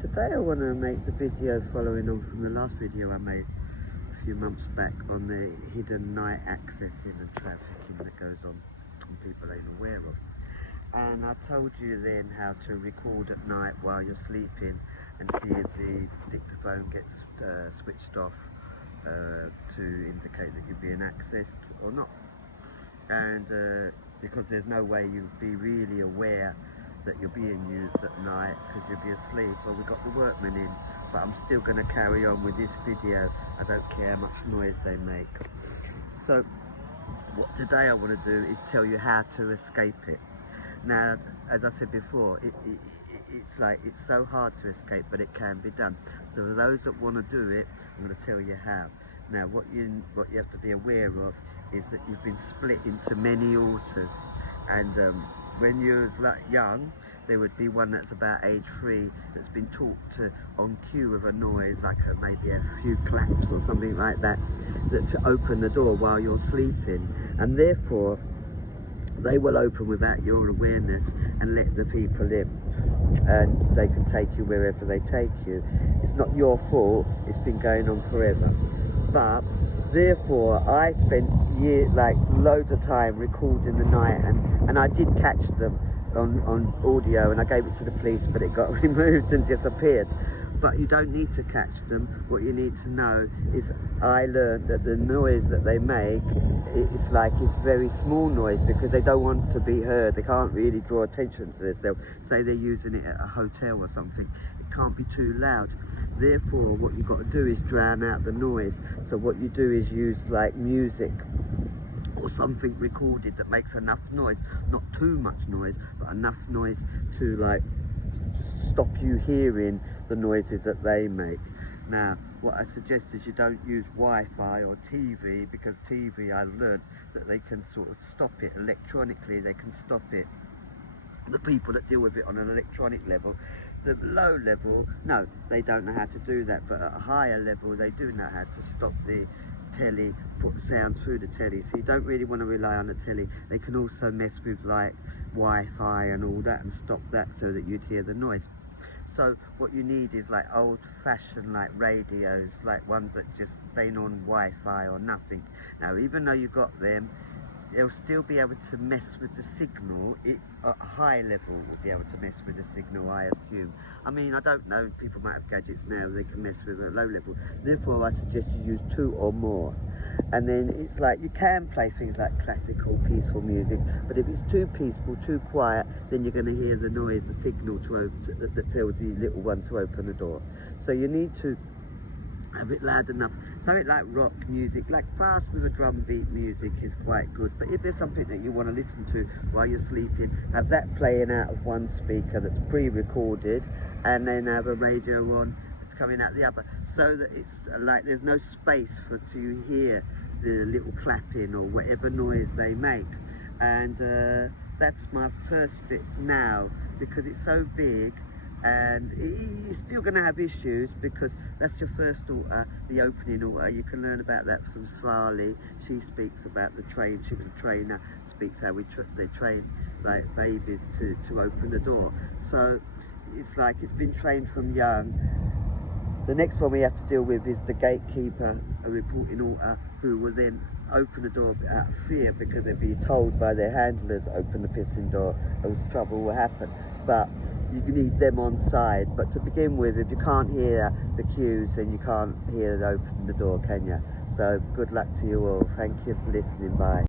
Today I want to make the video following on from the last video I made a few months back on the hidden night accessing and trafficking that goes on and people ain't aware of. And I told you then how to record at night while you're sleeping and see if the dictaphone gets switched off to indicate that you're being accessed or not. And because there's no way you'd be really aware that you're being used at night because you'll be asleep. Well, we've got the workmen in, but I'm still going to carry on with this video. I don't care how much noise they make. So what today I want to do is tell you how to escape it. Now, as I said before, it's so hard to escape, but it can be done. So for those that want to do it, I'm going to tell you how. Now, what you have to be aware of is that you've been split into many altars, and when you're young, there would be one that's about age 3 that's been taught to, on cue of a noise, like maybe a few claps or something like that, to open the door while you're sleeping, and therefore they will open without your awareness and let the people in, and they can take you wherever they take you. It's not your fault, it's been going on forever. But therefore I spent loads of time recording the night, and I did catch them on audio, and I gave it to the police, but it got removed and disappeared. But you don't need to catch them. What you need to know is I learned that the noise that they make, it's very small noise because they don't want to be heard. They can't really draw attention to themselves. Say they're using it at a hotel or something. It can't be too loud. Therefore, what you've got to do is drown out the noise. So what you do is use like music or something recorded that makes enough noise, not too much noise, but enough noise to like stop you hearing the noises that they make. Now, what I suggest is you don't use Wi-Fi or TV, because TV, I learned that they can sort of stop it electronically. They can stop it. The people that deal with it on an electronic level, the low level, no, they don't know how to do that, but at a higher level they do know how to stop the telly, put sound through the telly. So you don't really want to rely on the telly. They can also mess with like Wi-Fi and all that and stop that so that you'd hear the noise. So what you need is like old-fashioned like radios, like ones that just ain't on Wi-Fi or nothing. Now, even though you've got them, they'll still be able to mess with the signal. At a high level will be able to mess with the signal, I assume. I mean, I don't know, people might have gadgets now they can mess with at low level. Therefore, I suggest you use 2 or more. And then it's like, you can play things like classical, peaceful music, but if it's too peaceful, too quiet, then you're going to hear the noise, the signal that tells the little one to open the door. So you need to have it loud enough. Something like rock music, like fast with a drum beat music is quite good. But if there's something that you want to listen to while you're sleeping, have that playing out of one speaker that's pre-recorded, and then have a radio on that's coming out the other, so that it's like there's no space to hear the little clapping or whatever noise they make. And that's my first bit now, because it's so big. And you're still going to have issues because that's your first altar, the opening altar. You can learn about that from Swali. She speaks about the train. She was a trainer, speaks how they train like babies to open the door. So it's like it's been trained from young. The next one we have to deal with is the gatekeeper, a reporting altar, who will then open the door out of fear because they'll be told by their handlers, open the pissing door, else trouble will happen. But you need them on side. But to begin with, if you can't hear the cues, then you can't hear it open the door, can you? So good luck to you all. Thank you for listening. Bye.